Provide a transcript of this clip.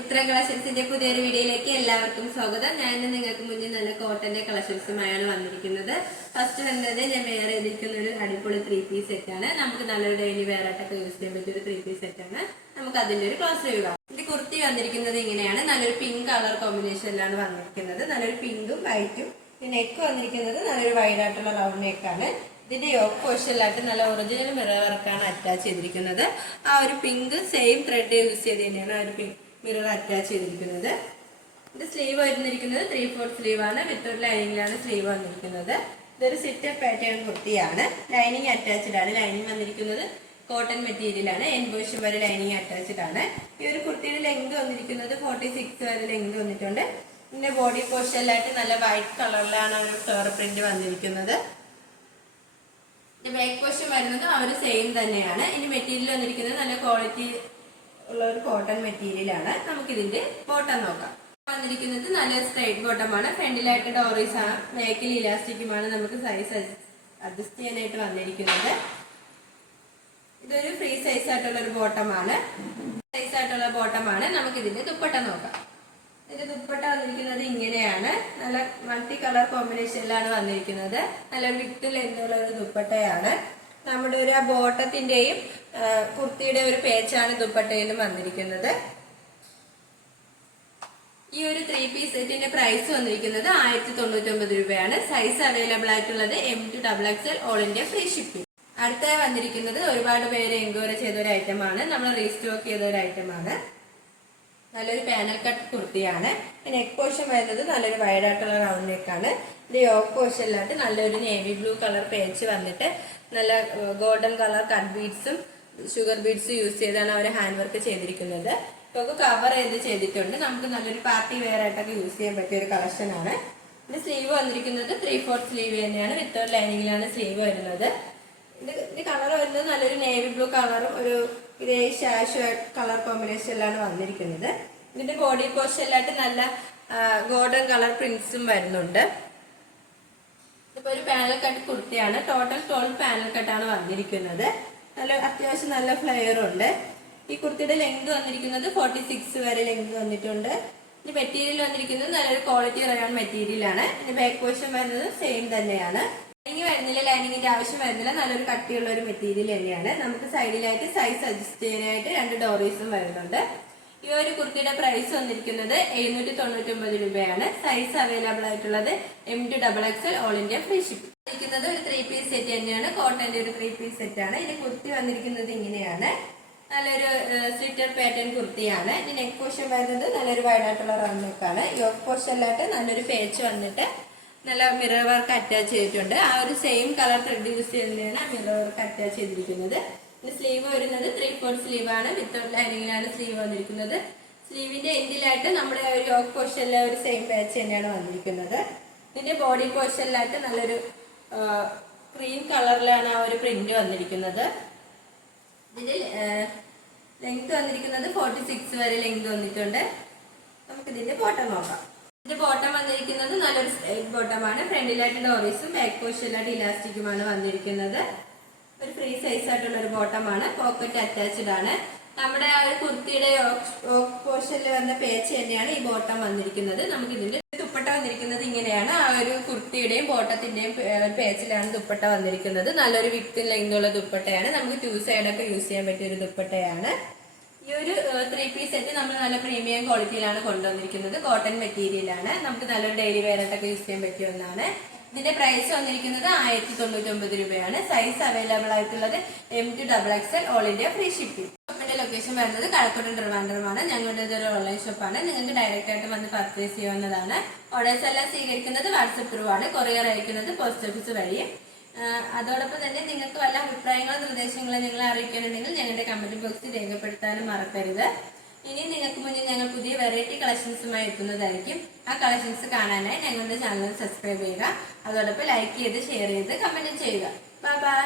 ഉത്തരം കളക്ഷൻസിന്റെ പുതിയൊരു വീഡിയോയിലേക്ക് എല്ലാവർക്കും സ്വാഗതം. ഞാൻ ഇന്ന് നിങ്ങൾക്ക് മുന്നിൽ നല്ല കോട്ടന്റെ കളക്ഷൻസുമായാണ് വന്നിരിക്കുന്നത്. ഫസ്റ്റ് വരുന്നത് ഞാൻ വെയർ ചെയ്തിരിക്കുന്ന ഒരു അടിപൊളി 3-piece സെറ്റ് ആണ്. നമുക്ക് നല്ലൊരു ഡെയിലി വെയർ ആയിട്ടൊക്കെ യൂസ് ചെയ്യാൻ പറ്റിയ ഒരു 3-piece സെറ്റ് ആണ്. നമുക്ക് അതിന്റെ ഒരു ക്ലോസ് റിവ്യൂ കാണാം. ഇത് കുർത്തി വന്നിരിക്കുന്നത് ഇങ്ങനെയാണ്. നല്ലൊരു പിങ്ക് കളർ കോമ്പിനേഷനിലാണ് വന്നിരിക്കുന്നത്. നല്ലൊരു പിങ്കും വൈറ്റും. നെക്ക് വന്നിരിക്കുന്നത് നല്ലൊരു വൈഡ് ആയിട്ടുള്ള റൗണ്ട് നെക്കാണ്. ഇതിന്റെ യോക്ക് പോർഷനിലായിട്ട് നല്ല ഒറിജിനൽ മിറർ വർക്കാണ് അറ്റാച്ച് ചെയ്തിരിക്കുന്നത്. ആ ഒരു പിങ്ക് സെയിം ത്രെഡ് യൂസ് ചെയ്ത് തന്നെയാണ് ആ ഒരു മിറർ അറ്റാച്ച് ചെയ്തിരിക്കുന്നത്. ഇത് സ്ലീവ് വരുന്നിരിക്കുന്നത് 3/4 സ്ലീവ് ആണ്. വിത്തൗട്ട് ലൈനിങ്ങിലാണ് സ്ലീവ് വന്നിരിക്കുന്നത്. ഇതൊരു സിറ്റപ്പ് പാറ്റേൺ കുർത്തിയാണ്. ലൈനിങ് അറ്റാച്ച്ഡ് ആണ്. ലൈനിങ് വന്നിരിക്കുന്നത് കോട്ടൺ മെറ്റീരിയൽ ആണ്. എൻബോഷൻ വരെ ലൈനിങ് അറ്റാച്ച്ഡ് ആണ്. ഈ ഒരു കുർത്തിയുടെ ലെങ്ത് വന്നിരിക്കുന്നത് 46 വരെ ലെങ്ത് വന്നിട്ടുണ്ട്. ഇതിന്റെ ബോഡി പോർഷനിലായിട്ട് നല്ല വൈറ്റ് കളറിലാണ് ഒരു ഫ്ലവർ പ്രിന്റ് വന്നിരിക്കുന്നത്. ബാക്ക് പോർഷൻ വരുന്നത് ആ ഒരു സെയിം തന്നെയാണ്. ഇനി മെറ്റീരിയൽ വന്നിരിക്കുന്നത് നല്ല ക്വാളിറ്റി ഉള്ള ഒരു കോട്ടൺ മെറ്റീരിയൽ ആണ്. നമുക്കിതിന്റെ ബോട്ടം നോക്കാം. വന്നിരിക്കുന്നത് നല്ല സ്ട്രൈറ്റ് ബോട്ടം ആണ്. ഫ്രണ്ടിലായിട്ട് ഡോറീസ് ആണ്, ബാക്കിൽ ഇലാസ്റ്റിക്കുമാണ്. നമുക്ക് സൈസ് അഡ്ജസ്റ്റ് ചെയ്യാനായിട്ട് വന്നിരിക്കുന്നത്. ഇതൊരു ഫ്രീ സൈസ് ആയിട്ടുള്ള ഒരു ബോട്ടമാണ്. നമുക്ക് ഇതിന്റെ ദുപ്പട്ട നോക്കാം. ഇതിന്റെ ദുപ്പട്ട വന്നിരിക്കുന്നത് ഇങ്ങനെയാണ്. നല്ല മൾട്ടി കളർ കോമ്പിനേഷനിലാണ് വന്നിരിക്കുന്നത്. നല്ലൊരു വിത്ത് ലെന്തുള്ള ഒരു ദുപ്പട്ടയാണ്. നമ്മുടെ ഒരു ബോട്ടത്തിന്റെയും കുർത്തിയുടെ ഒരു പേച്ചാണ് ദുപ്പട്ടയിലും വന്നിരിക്കുന്നത്. ഈ ഒരു 3-piece സെറ്റിന്റെ പ്രൈസ് വന്നിരിക്കുന്നത് 1099 രൂപയാണ്. സൈസ് അവൈലബിൾ ആയിട്ടുള്ളത് M to XXL all India free shipping. അടുത്തായി വന്നിരിക്കുന്നത് ഒരുപാട് പേര് എൻക്വയറി ചെയ്ത ഒരു ഐറ്റമാണ്. നമ്മൾ റീസ്റ്റോക്ക് ചെയ്ത ഒരു ഐറ്റമാണ്. നല്ലൊരു പാനൽ കട്ട് കുർത്തിയാണ്. നെക്ക് പോർഷൻ വരുന്നത് നല്ലൊരു വൈഡ് ആയിട്ടുള്ള റൗണ്ട് നെക്കാണ്. ഇത് യോക്ക് പോർഷനിലായിട്ട് നല്ലൊരു നേവി ബ്ലൂ കളർ പേച്ച് വന്നിട്ട് നല്ല ഗോൾഡൻ കളർ കട്ട് ബീഡ്സും ഷുഗർ ബീഡ്സും യൂസ് ചെയ്താണ് അവർ ഹാൻഡ് വർക്ക് ചെയ്തിരിക്കുന്നത്. ഇപ്പൊ കവർ ചെയ്തിട്ടുണ്ട്. നമുക്ക് നല്ലൊരു പാർട്ടി വെയർ ആയിട്ടൊക്കെ യൂസ് ചെയ്യാൻ പറ്റിയ ഒരു കളക്ഷൻ ആണ്. ഇതിന്റെ സ്ലീവ് വന്നിരിക്കുന്നത് 3/4 സ്ലീവ് തന്നെയാണ്. വിത്തൗട്ട് ലൈനിങ്ങിലാണ് സ്ലീവ് വരുന്നത്. ഇതിന്റെ കളർ വരുന്നത് നല്ലൊരു നേവി ബ്ലൂ കളറും ഒരു ഗ്രേ ഷാഷ് കളർ കോമ്പിനേഷനിലാണ് വന്നിരിക്കുന്നത്. ഇതിന്റെ ബോഡി പോർഷനിലായിട്ട് നല്ല ഗോൾഡൻ കളർ പ്രിന്റ്സും വരുന്നുണ്ട്. ഇതിപ്പോ ഒരു പാനൽ കട്ട് കുർത്തിയാണ്. ടോട്ടൽ 12 പാനൽ കട്ടാണ് വന്നിരിക്കുന്നത്. അത്യാവശ്യം നല്ല ഫ്ലെയർ ഉണ്ട്. ഈ കുർത്തിയുടെ ലെങ്ത് വന്നിരിക്കുന്നത് 46 വരെ ലെങ്ത് വന്നിട്ടുണ്ട്. ഈ മെറ്റീരിയൽ വന്നിരിക്കുന്നത് നല്ലൊരു ക്വാളിറ്റി റയോൺ മെറ്റീരിയൽ ആണ്. ഇതിന്റെ ബാക്ക് പോർഷൻ വരുന്നത് സെയിം തന്നെയാണ്. ലൈനിങ് വരുന്നില്ല, ലൈനിങ്ങിന്റെ ആവശ്യം വരുന്നില്ല. നല്ലൊരു കട്ടിയുള്ള ഒരു മെറ്റീരിയൽ തന്നെയാണ്. നമുക്ക് സൈഡിലായിട്ട് സൈസ് അഡ്ജസ്റ്റ് ചെയ്യാനായിട്ട് 2 ഡോറീസും വരുന്നുണ്ട്. ഈ ഒരു കുർത്തിയുടെ പ്രൈസ് വന്നിരിക്കുന്നത് 799 രൂപയാണ്. സൈസ് അവൈലബിൾ ആയിട്ടുള്ളത് M to XXL all India free shipping. വന്നിരിക്കുന്നത് ഒരു 3-piece സെറ്റ് തന്നെയാണ്. കോട്ടന്റെ ഒരു 3-piece സെറ്റ് ആണ്. ഇതിന്റെ കുർത്തി വന്നിരിക്കുന്നത് ഇങ്ങനെയാണ്. നല്ലൊരു സ്ലിറ്റർ പാറ്റേൺ കുർത്തിയാണ്. ഇതിന്റെ നെക്ക് പോർഷൻ വരുന്നത് നല്ലൊരു വൈഡ് ആയിട്ടുള്ള റൗണ്ട് നെക്കാണ്. യോക്ക് പോർഷനിലായിട്ട് നല്ലൊരു പേച്ച് വന്നിട്ട് നല്ല മിറർ വർക്ക് അറ്റാച്ച് ചെയ്തിട്ടുണ്ട്. ആ ഒരു സെയിം കളർ ത്രെഡ് യൂസ് ചെയ്തതിനാണ് മിറർ വർക്ക് അറ്റാച്ച് ചെയ്തിരിക്കുന്നത്. സ്ലീവ് വരുന്നത് 3/4 സ്ലീവ് ആണ്. വിത്തൗട്ട് ലൈനിങ്ങിലാണ് സ്ലീവ് വന്നിരിക്കുന്നത്. സ്ലീവിന്റെ എൻഡിലായിട്ട് നമ്മുടെ ഒരു യോക്ക് പോർഷനിലെ ഒരു സെയിം പാച്ച് തന്നെയാണ് വന്നിരിക്കുന്നത്. ഇതിന്റെ ബോഡി പോർഷനിലായിട്ട് നല്ലൊരു ക്രീം കളറിലാണ് ആ ഒരു പ്രിന്റ് വന്നിരിക്കുന്നത്. ഇതിന്റെ ലെങ്ത് വന്നിരിക്കുന്നത് 46 വരെ ലെങ്ത് വന്നിട്ടുണ്ട്. നമുക്ക് ഇതിന്റെ ബോട്ടം നോക്കാം. ഇതിന്റെ ബോട്ടം വന്നിരിക്കുന്നത് നല്ലൊരു സ്ട്രൈറ്റ് ബോട്ടമാണ്. ഫ്രണ്ടിലായിട്ട് ഡോറീസും ബാക്ക് പോർഷനിലായിട്ട് ഇലാസ്റ്റിക്കുമാണ് വന്നിരിക്കുന്നത്. ഒരു ഫ്രീ സൈസ് ആയിട്ടുള്ള ഒരു ബോട്ടമാണ്. പോക്കറ്റ് അറ്റാച്ച്ഡ് ആണ്. നമ്മുടെ ആ ഒരു കുർത്തിയുടെ യോക്ക് പോർഷനിൽ വന്ന പേച്ച് തന്നെയാണ് ഈ ബോട്ടം വന്നിരിക്കുന്നത്. നമുക്ക് ഇതിന്റെ ദുപ്പട്ട വന്നിരിക്കുന്നത് ഇങ്ങനെയാണ്. ആ ഒരു കുർത്തിയുടെയും ബോട്ടത്തിന്റെയും പേച്ചിലാണ് ദുപ്പട്ട വന്നിരിക്കുന്നത്. നല്ലൊരു വിത്ത് ലെങ്തുള്ള ദുപ്പട്ടയാണ്. നമുക്ക് 2 സൈഡൊക്കെ യൂസ് ചെയ്യാൻ പറ്റിയ ഒരു ദുപ്പട്ടയാണ്. ഈ ഒരു 3-piece സെറ്റ് നമ്മൾ നല്ല പ്രീമിയം ക്വാളിറ്റിയിലാണ് കൊണ്ടുവന്നിരിക്കുന്നത്. കോട്ടൺ മെറ്റീരിയൽ ആണ്. നമുക്ക് നല്ലൊരു ഡെയിലി വെയർ ആയിട്ടൊക്കെ യൂസ് ചെയ്യാൻ പറ്റിയ ഒന്നാണ്. ഇതിന്റെ പ്രൈസ് വന്നിരിക്കുന്നത് 1099 രൂപയാണ്. സൈസ് അവൈലബിൾ ആയിട്ടുള്ളത് M to XXL all India free shipping. ഷോപ്പിന്റെ ലൊക്കേഷൻ വരുന്നത് കഴക്കൂട്ടം ട്രിവാൻഡ്രമാണ്. ഞങ്ങളുടെ ഇതൊരു ഓൺലൈൻ ഷോപ്പാണ്. നിങ്ങൾക്ക് ഡയറക്റ്റ് ആയിട്ട് വന്ന് പർച്ചേസ് ചെയ്യാവുന്നതാണ്. ഓർഡേഴ്സ് എല്ലാം സ്വീകരിക്കുന്നത് വാട്സപ്പ് ത്രൂ ആണ്. കൊറിയർ അയക്കുന്നത് പോസ്റ്റ് ഓഫീസ് വഴി. അതോടൊപ്പം തന്നെ നിങ്ങൾക്ക് വല്ല അഭിപ്രായങ്ങളോ നിർദ്ദേശങ്ങളോ നിങ്ങളെ അറിയിക്കണമെങ്കിൽ ഞങ്ങളുടെ കമന്റ് ബോക്സിൽ രേഖപ്പെടുത്താനും മറക്കരുത്. ഇനി നിങ്ങൾക്ക് മുന്നിൽ ഞങ്ങൾ പുതിയ വെറൈറ്റി കളക്ഷൻസുമായി എത്തുന്നതായിരിക്കും. ആ കളക്ഷൻസ് കാണാനായി ഞങ്ങളുടെ ചാനൽ സബ്സ്ക്രൈബ് ചെയ്യുക. അതോടൊപ്പം ലൈക്ക് ചെയ്ത് ഷെയർ ചെയ്ത് കമന്റ് ചെയ്യുക. Bye bye.